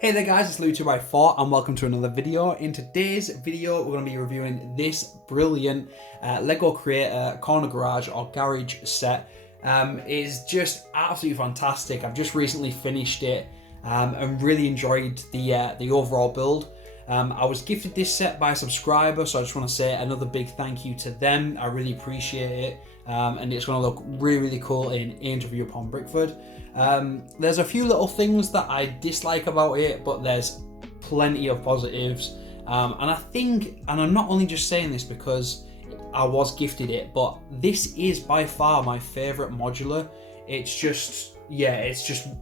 Hey there guys, it's Lewi and welcome to another video. In today's video, we're going to be reviewing this brilliant Lego Creator Corner Garage or Garage set. It is just absolutely fantastic. I've just recently finished it and really enjoyed the overall build. I was gifted this set by a subscriber, so I just want to say another big thank you to them. I really appreciate it, and it's going to look really cool in Interview upon Brickford. There's a few little things that I dislike about it, but there's plenty of positives. And I think, and I'm not only just saying this because I was gifted it, but this is by far my favorite modular. It's just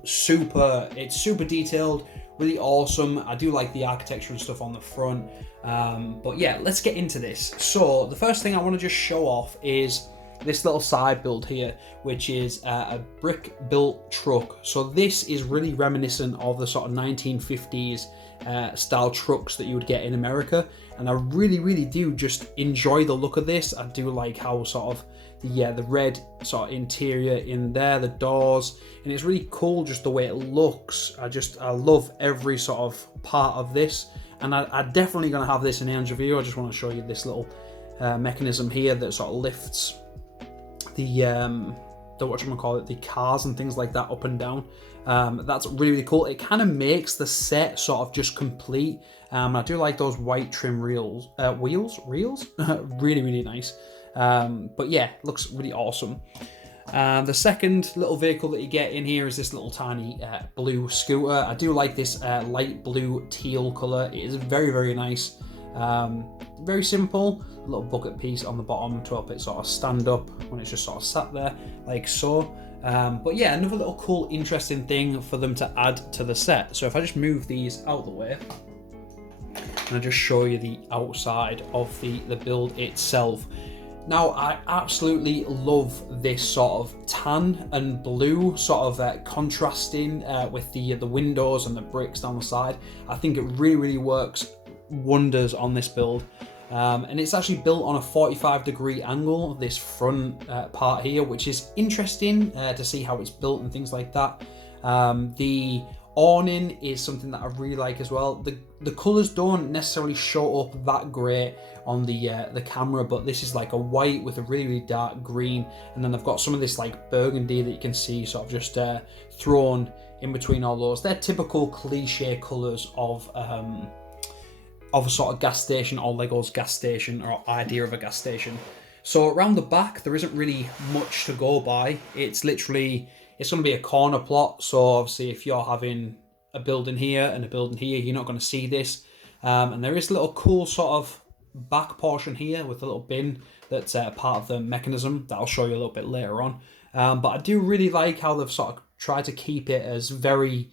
super detailed, really awesome. I do like the architecture and stuff on the front. But yeah, let's get into this. So the first thing I want to just show off is this little side build here, which is a brick built truck. So this is really reminiscent of the sort of 1950s style trucks that you would get in America, and I really do just enjoy the look of this. I do like how sort of the red sort of interior in there, the doors, and it's really cool just the way it looks. I love every sort of part of this, and I'm definitely going to have this in the view. I just want to show you this little mechanism here that sort of lifts the cars and things like that up and down. That's really cool. It kind of makes the set sort of just complete. I do like those white trim wheels. Really nice. But yeah, looks really awesome. The second little vehicle that you get in here is this little tiny blue scooter. I do like this light blue teal color. It is very nice. Very simple, a little bucket piece on the bottom to help it sort of stand up when it's just sort of sat there like so. But yeah, another little cool interesting thing for them to add to the set. So if I just move these out of the way and I just show you the outside of the build itself. Now, I absolutely love this sort of tan and blue sort of contrasting with the windows and the bricks down the side. I think it really works wonders on this build. And it's actually built on a 45-degree angle, this front part here, which is interesting to see how it's built and things like that. The awning is something that I really like as well. The colours don't necessarily show up that great on the camera, but this is like a white with a really dark green, and then I've got some of this like burgundy that you can see sort of just thrown in between all those. They're typical cliche colours of a sort of gas station or Lego's gas station or idea of a gas station. So around the back there isn't really much to go by. It's going to be a corner plot, so obviously if you're having a building here and a building here, you're not going to see this. And there is a little cool sort of back portion here with a little bin that's part of the mechanism that I'll show you a little bit later on. But I do really like how they've sort of tried to keep it as very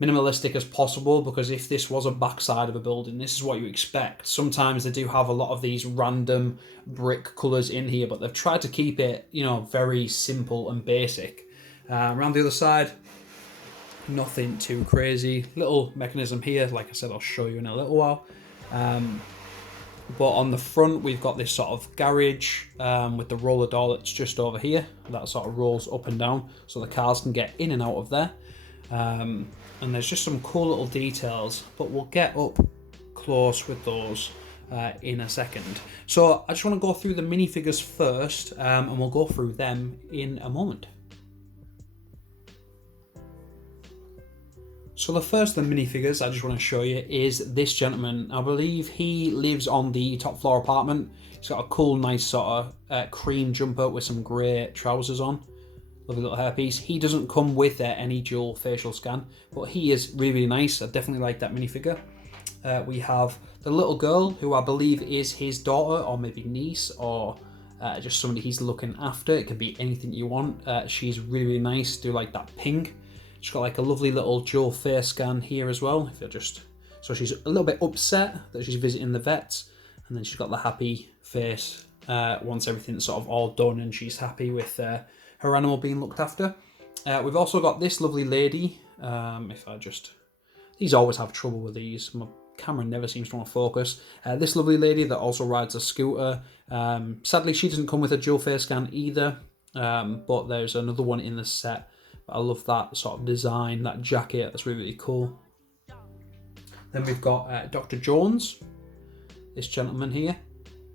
minimalistic as possible, because if this was a backside of a building, this is what you expect. Sometimes they do have a lot of these random brick colours in here, but they've tried to keep it, very simple and basic. Around the other side, nothing too crazy. Little mechanism here, like I said, I'll show you in a little while. But on the front, we've got this sort of garage with the roller door that's just over here. That sort of rolls up and down so the cars can get in and out of there. And there's just some cool little details, but we'll get up close with those in a second. So I just want to go through the minifigures first, and we'll go through them in a moment. So the first of the minifigures I just want to show you is this gentleman. I believe he lives on the top floor apartment. He's got a cool, nice sort of cream jumper with some grey trousers on. Lovely little hairpiece. He doesn't come with any dual facial scan, but he is really nice. I definitely like that minifigure. We have the little girl, who I believe is his daughter or maybe niece, or just somebody he's looking after. It could be anything you want. She's really nice. Do like that pink. She's got like a lovely little dual face scan here as well. If you're so she's a little bit upset that she's visiting the vets, and then she's got the happy face once everything's sort of all done and she's happy with her animal being looked after. We've also got this lovely lady. These always have trouble with these. My camera never seems to want to focus. This lovely lady that also rides a scooter. Sadly, she doesn't come with a dual face scan either, but there's another one in the set. I love that sort of design, that jacket. That's really cool. Then we've got Dr. Jones, this gentleman here.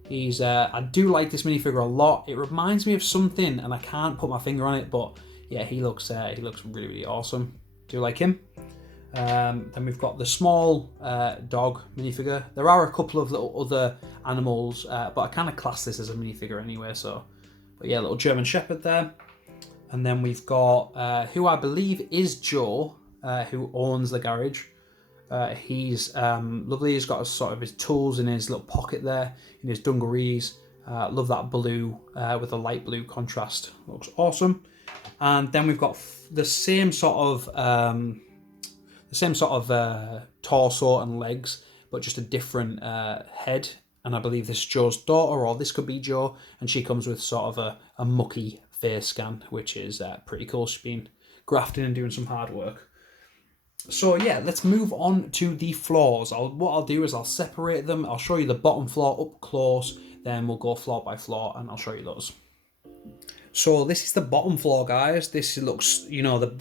He's I do like this minifigure a lot. It reminds me of something, and I can't put my finger on it, but yeah, he looks really, really awesome. Do like him. Then we've got the small dog minifigure. There are a couple of little other animals, but I kind of class this as a minifigure anyway. So, but yeah, little German Shepherd there. And then we've got who I believe is Joe, who owns the garage. He's lovely. He's got sort of his tools in his little pocket there, in his dungarees. Love that blue with a light blue contrast. Looks awesome. And then we've got the same sort of torso and legs, but just a different head. And I believe this is Joe's daughter, or this could be Joe, and she comes with sort of a mucky face scan, which is pretty cool. She's been grafting and doing some hard work. So yeah, let's move on to the floors. What I'll do is I'll separate them. I'll show you the bottom floor up close, then we'll go floor by floor and I'll show you those. So this is the bottom floor, guys. This looks,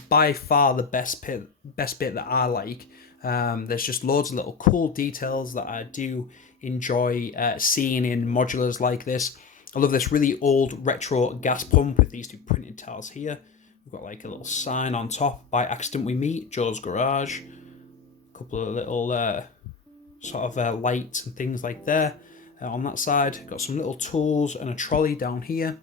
by far the best bit that I like. There's just loads of little cool details that I do enjoy seeing in modulars like this. I love this really old retro gas pump with these two printed tiles here. We've got like a little sign on top, by accident we meet, Joe's garage. A couple of little lights and things like there on that side. Got some little tools and a trolley down here.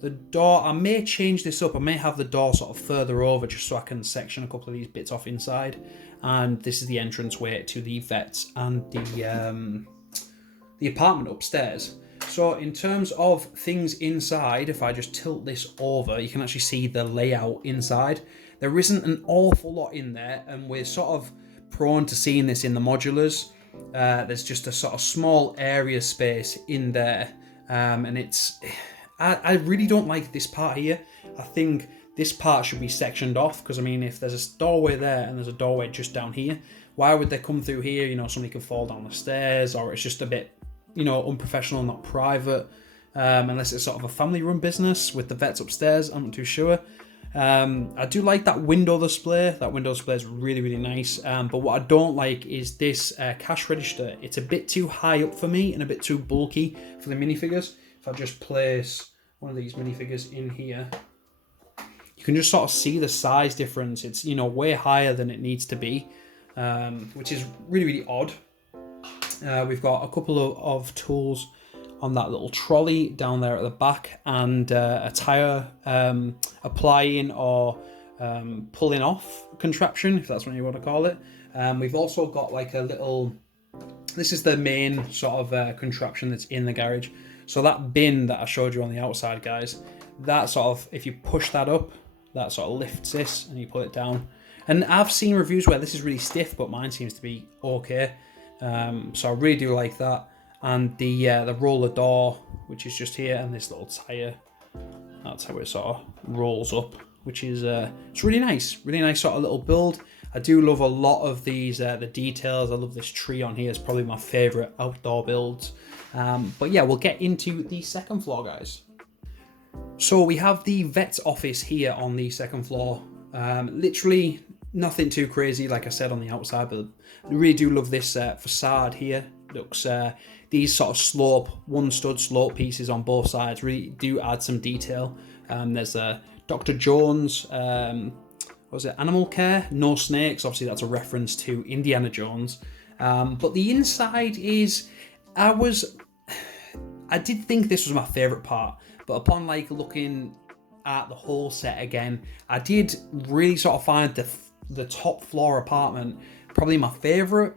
The door, I may change this up. I may have the door sort of further over just so I can section a couple of these bits off inside. And this is the entrance way to the vets and the apartment upstairs. So in terms of things inside, if I just tilt this over, you can actually see the layout inside. There isn't an awful lot in there, and we're sort of prone to seeing this in the modulars. There's just a sort of small area space in there, and I really don't like this part here. I think this part should be sectioned off, because I mean, if there's a doorway there and there's a doorway just down here, why would they come through here? Somebody could fall down the stairs, or it's just a bit unprofessional, not private, unless it's sort of a family-run business with the vets upstairs. I'm not too sure. I do like that window display. That window display is really, really nice. But what I don't like is this cash register. It's a bit too high up for me and a bit too bulky for the minifigures. If I just place one of these minifigures in here, you can just sort of see the size difference. It's way higher than it needs to be, which is really, really odd. We've got a couple of tools on that little trolley down there at the back, and a tire applying or pulling off contraption, if that's what you want to call it. We've also got like a little, this is the main sort of contraption that's in the garage. So that bin that I showed you on the outside, guys, that sort of, if you push that up, that sort of lifts this and you pull it down. And I've seen reviews where this is really stiff, but mine seems to be okay. So I really do like that. And the roller door, which is just here, and this little tire, that's how it sort of rolls up, which is it's really nice sort of little build. I do love a lot of these the details. I love this tree on here. It's probably my favorite outdoor builds. But yeah, we'll get into the second floor, guys. So we have the vet's office here on the second floor. Literally nothing too crazy, like I said, on the outside, but I really do love this facade here. Looks these sort of one stud slope pieces on both sides really do add some detail. There's Dr. Jones, what was it, animal care, no snakes. Obviously that's a reference to Indiana Jones. But the inside is, I did think this was my favorite part, but upon like looking at the whole set again, I did really sort of find the top floor apartment probably my favorite.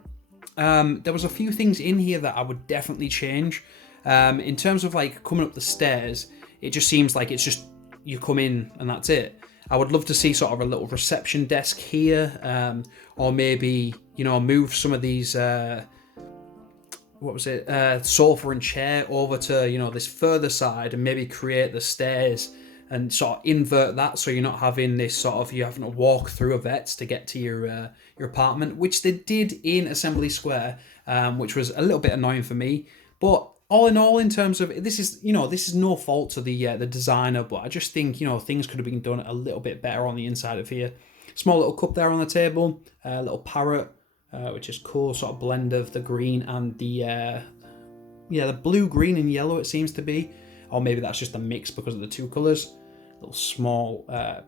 There was a few things in here that I would definitely change. In terms of like coming up the stairs, it just seems like it's just you come in and that's it. I would love to see sort of a little reception desk here, or maybe move some of these sofa and chair over to this further side, and maybe create the stairs and sort of invert that, so you're not having this sort of, you're having to walk through a vet's to get to your apartment, which they did in Assembly Square, which was a little bit annoying for me. But all in all, in terms of, this is no fault to the designer, but I just think things could have been done a little bit better on the inside of here. Small little cup there on the table, a little parrot, which is cool. Sort of blend of the green and the blue, green, and yellow it seems to be, or maybe that's just a mix because of the two colours. Little small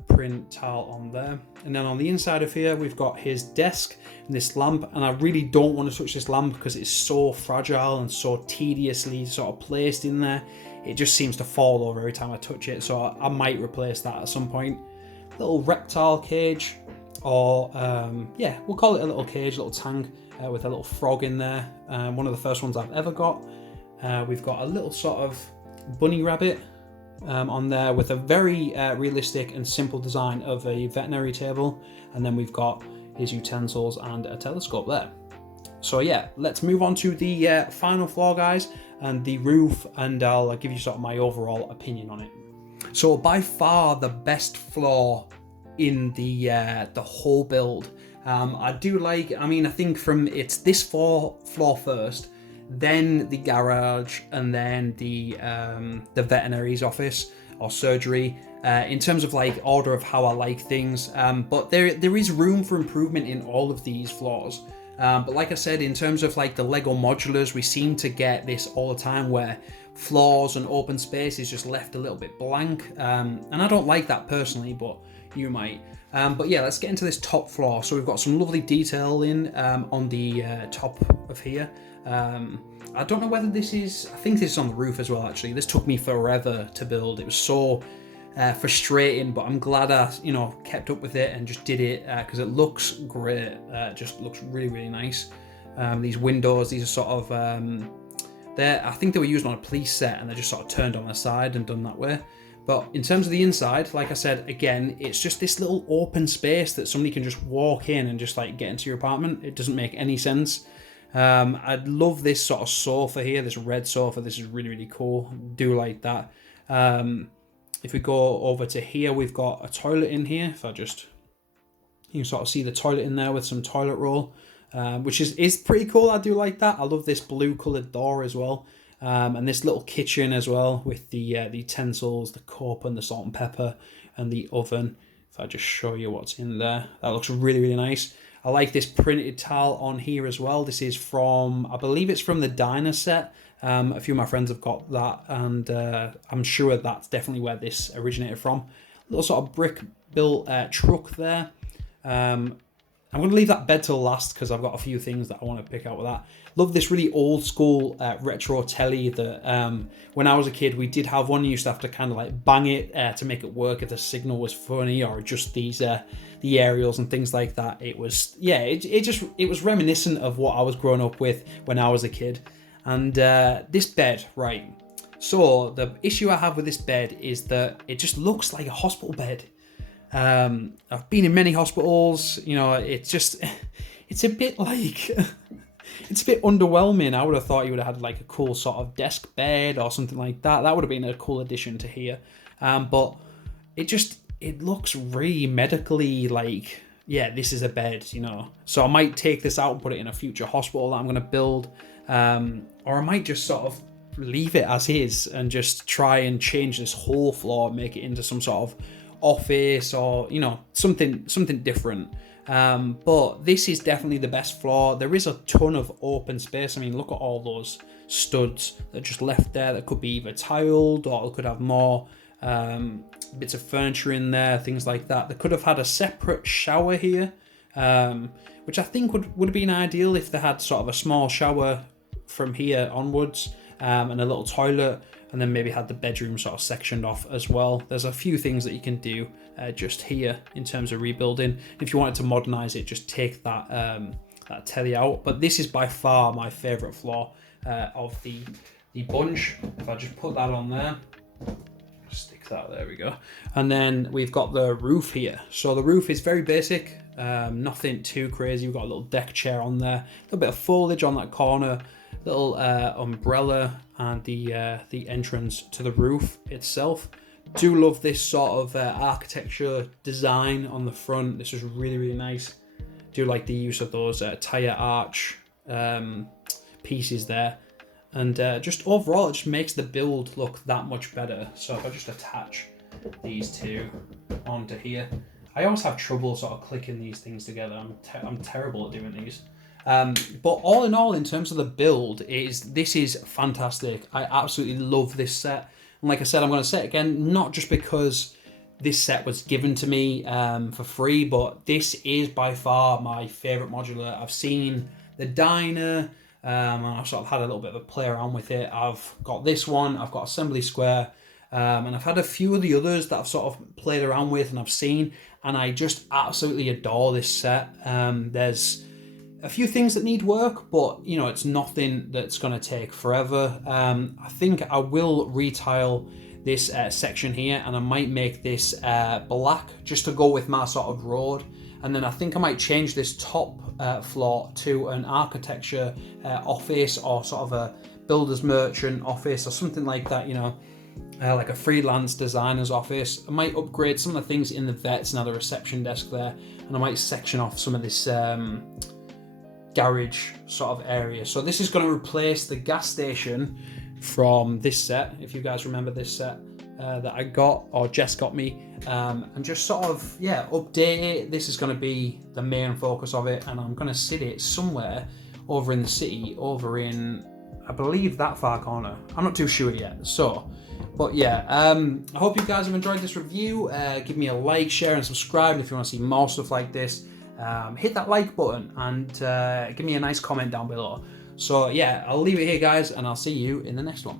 print tile on there, and then on the inside of here we've got his desk and this lamp, and I really don't want to touch this lamp because it's so fragile and so tediously sort of placed in there. It just seems to fall over every time I touch it, so I might replace that at some point. Little reptile cage, or we'll call it a little cage, little tank with a little frog in there. One of the first ones I've ever got. We've got a little sort of bunny rabbit on there with a very realistic and simple design of a veterinary table, and then we've got his utensils and a telescope there. So yeah, let's move on to the final floor, guys, and the roof, and I'll give you sort of my overall opinion on it. So by far the best floor in the whole build. I think from it's this floor first, then the garage, and then the veterinary's office or surgery, in terms of like order of how I like things. But there is room for improvement in all of these floors. But like I said, in terms of like the Lego modulars, we seem to get this all the time where floors and open space is just left a little bit blank. And I don't like that personally, but you might. But yeah, let's get into this top floor. So we've got some lovely detailing on the top of here. I don't know whether this is, I think this is on the roof as well actually. This took me forever to build. It was so frustrating, but I'm glad I kept up with it and just did it because it looks great. It just looks really, really nice. These windows, these are sort of I think they were used on a police set, and they're just sort of turned on their side and done that way. But in terms of the inside, like I said, again, it's just this little open space that somebody can just walk in and just like get into your apartment. It doesn't make any sense. I'd love this sort of sofa here, this red sofa. This is really, really cool. Do like that. If we go over to here, we've got a toilet in here. If you can sort of see the toilet in there with some toilet roll, which is pretty cool. I do like that. I love this blue coloured door as well. And this little kitchen as well with the utensils, the cup and the salt and pepper and the oven. If I just show you what's in there, that looks really, really nice. I like this printed tile on here as well. This is from, I believe it's from the diner set. A few of my friends have got that, and I'm sure that's definitely where this originated from. Little sort of brick built truck there. I'm going to leave that bed till last because I've got a few things that I want to pick out with that. Love this really old school retro telly that when I was a kid we did have one. You used to have to kind of like bang it to make it work if the signal was funny, or just these the aerials and things like that. It was, yeah, it was reminiscent of what I was growing up with when I was a kid. And this bed, right? So the issue I have with this bed is that it just looks like a hospital bed. I've been in many hospitals, it's a bit like, it's a bit underwhelming. I would have thought you would have had like a cool sort of desk bed or something like that. That would have been a cool addition to here. But it looks really medically like, yeah, this is a bed, So I might take this out and put it in a future hospital that I'm going to build. Or I might just sort of leave it as is and just try and change this whole floor, make it into some sort of office or something different. But this is definitely the best floor. There is a ton of open space. I mean, look at all those studs that are just left there that could be either tiled, or it could have more bits of furniture in there, things like that. They could have had a separate shower here, which I think would have been ideal if they had sort of a small shower from here onwards, and a little toilet, and then maybe had the bedroom sort of sectioned off as well. There's a few things that you can do just here in terms of rebuilding. If you wanted to modernize it, just take that telly out. But this is by far my favorite floor of the bunch. If I just put that on there, stick that, there we go. And then we've got the roof here. So the roof is very basic, nothing too crazy. We've got a little deck chair on there, a little bit of foliage on that corner, little umbrella, and the entrance to the roof itself. Do love this sort of architecture design on the front. This is really, really nice. Do like the use of those tire arch pieces there, and just overall it just makes the build look that much better. So if I just attach these two onto here, I always have trouble sort of clicking these things together. I'm terrible at doing these. But all in all, in terms of the build, this is fantastic. I absolutely love this set. And like I said, I'm going to say it again, not just because this set was given to me for free, but this is by far my favourite modular. I've seen the diner, and I've sort of had a little bit of a play around with it. I've got this one, I've got Assembly Square, and I've had a few of the others that I've sort of played around with and I've seen, and I just absolutely adore this set. There's a few things that need work, but you know, it's nothing that's going to take forever. I think I will retile this section here, and I might make this black just to go with my sort of road. And then I think I might change this top floor to an architecture office, or sort of a builder's merchant office or something like that, you know, like a freelance designer's office. I might upgrade some of the things in the vets and have a reception desk there, and I might section off some of this garage sort of area. So this is going to replace the gas station from this set, if you guys remember this set that I got, or Jess got me, and just sort of, yeah, update it. This is going to be the main focus of it, and I'm going to sit it somewhere over in the city, over in, I believe, that far corner. I'm not too sure yet. So, but yeah, I hope you guys have enjoyed this review. Give me a like, share, and subscribe if you want to see more stuff like this. Hit that like button and give me a nice comment down below. So yeah, I'll leave it here, guys, and I'll see you in the next one.